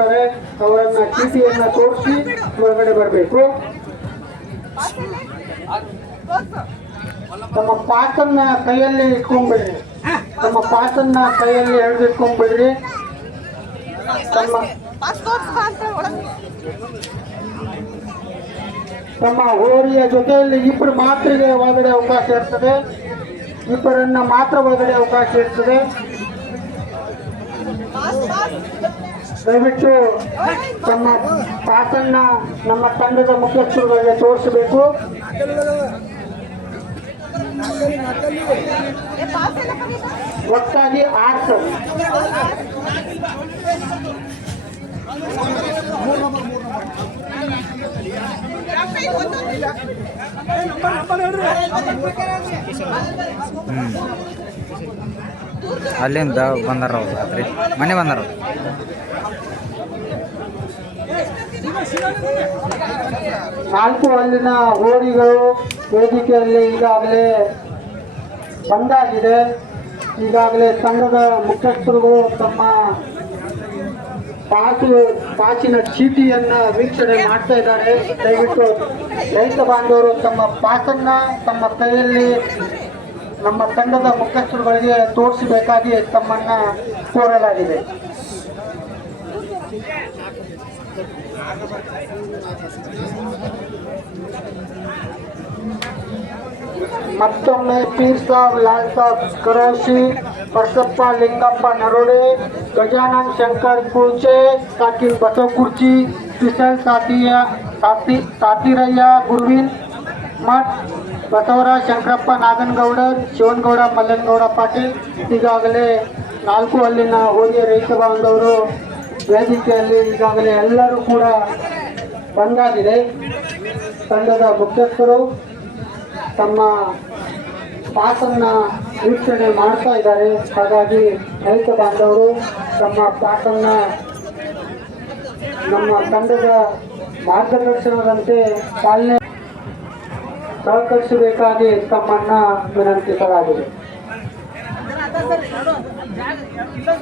ಇರ್ತಾರೆ ಅವರನ್ನ ಚೀಟಿಯನ್ನ ತೋರಿಸಿ ಹೊರಗಡೆ ಬರಬೇಕು. ತಮ್ಮ ಪಾಕನ್ನ ಕೈಯಲ್ಲಿ ಇಟ್ಕೊಂಡ್ಬಿಡ್ರಿ. ತಮ್ಮ ಪಾಸನ್ನ ಕೈಯಲ್ಲಿ ಹಿಡಿದಿಟ್ಕೊಂಡ್ಬಿಡ್ರಿ ತಮ್ಮ ತಮ್ಮ ಹೋರಿಯ ಜೊತೆಯಲ್ಲಿ ಇಬ್ಬರು ಮಾತ್ರಿಗೆ ಒಳಗಡೆ ಅವಕಾಶ ಇರ್ತದೆ. ಇಬ್ಬರನ್ನ ಮಾತ್ರ ಒಳಗಡೆ ಅವಕಾಶ ಇರ್ತದೆ. ದಯವಿಟ್ಟು ತಮ್ಮ ಪಾಸನ್ನ ನಮ್ಮ ತಂಡದ ಮುಖ್ಯಸ್ಥರುಗಳಿಗೆ ತೋರಿಸಬೇಕು. ಒಟ್ಟಾಗಿ ಆರು ಅಲ್ಲಿಂದ ಬಂದಾರ ರಾತ್ರಿ ಮನೆ ಬಂದಾರ ನಾಲ್ಕು ಅಲ್ಲಿನ ಓಡಿಗಳು ವೇದಿಕೆಯಲ್ಲಿ ಈಗಾಗಲೇ ಬಂದಾಗಿದೆ. ಈಗಾಗಲೇ ಸಂಘದ ಮುಖ್ಯಸ್ಥರುಗಳು ತಮ್ಮ ಪಾಚು ಪಾಚಿನ ಚೀಟಿಯನ್ನ ವೀಕ್ಷಣೆ ಮಾಡ್ತಾ ಇದ್ದಾರೆ. ದಯವಿಟ್ಟು ರೈತ ಬಾಂಧವರು ತಮ್ಮ ಪಾಕನ್ನ ತಮ್ಮ ಕೈಯಲ್ಲಿ ನಮ್ಮ ತಂಡದ ಮುಖ್ಯಸ್ಥರುಗಳಿಗೆ ತೋರಿಸಬೇಕಾಗಿ ತಮ್ಮನ್ನ ಕೋರಲಾಗಿದೆ. ಮತ್ತೊಮ್ಮೆ ಪೀರ್ ಸಾಬ್ ಲಾಲ್ ಸಾಬ್ ಕರೋಶಿ ಬಸಪ್ಪ ಲಿಂಗಪ್ಪ ನರೋಡೆ ಗಜಾನನ್ ಶಂಕರ್ ಕುರ್ಚೆ ಕಾಕಿಲ್ ಬಸವ ಕುರ್ಚಿ ವಿಶಲ್ ಸಾತಿಯ ಸಾತಿ ಸಾತಿರಯ್ಯ ಗುರುವಿನ್ ಮಠ್ ಬಸವರಾಜ್ ಶಂಕರಪ್ಪ ನಾಗನಗೌಡರ್ ಶಿವನಗೌಡ ಮಲ್ಲನಗೌಡ ಪಾಟೀಲ್ ಈಗಾಗಲೇ ನಾಲ್ಕು ಅಲ್ಲಿನ ಹೋಗಿ ರೈತ ಬಾಂಧವರು ವೇದಿಕೆಯಲ್ಲಿ ಈಗಾಗಲೇ ಎಲ್ಲರೂ ಕೂಡ ಬಂದಾಗಿದೆ. ತಂಡದ ಮುಖ್ಯಸ್ಥರು ತಮ್ಮ ಪಾಸನ್ನ ವೀಕ್ಷಣೆ ಮಾಡ್ತಾ ಇದ್ದಾರೆ. ಹಾಗಾಗಿ ರೈತ ಬಾಂಧವರು ತಮ್ಮ ಪಾಸನ್ನ ನಮ್ಮ ತಂಡದ ಮಾರ್ಗದರ್ಶನದಂತೆ ಪಾಲನೆ ಸಹಕರಿಸಬೇಕಾಗಿ ತಮ್ಮನ್ನ ವಿನಂತಿಸಲಾಗಿದೆ. ಸರ್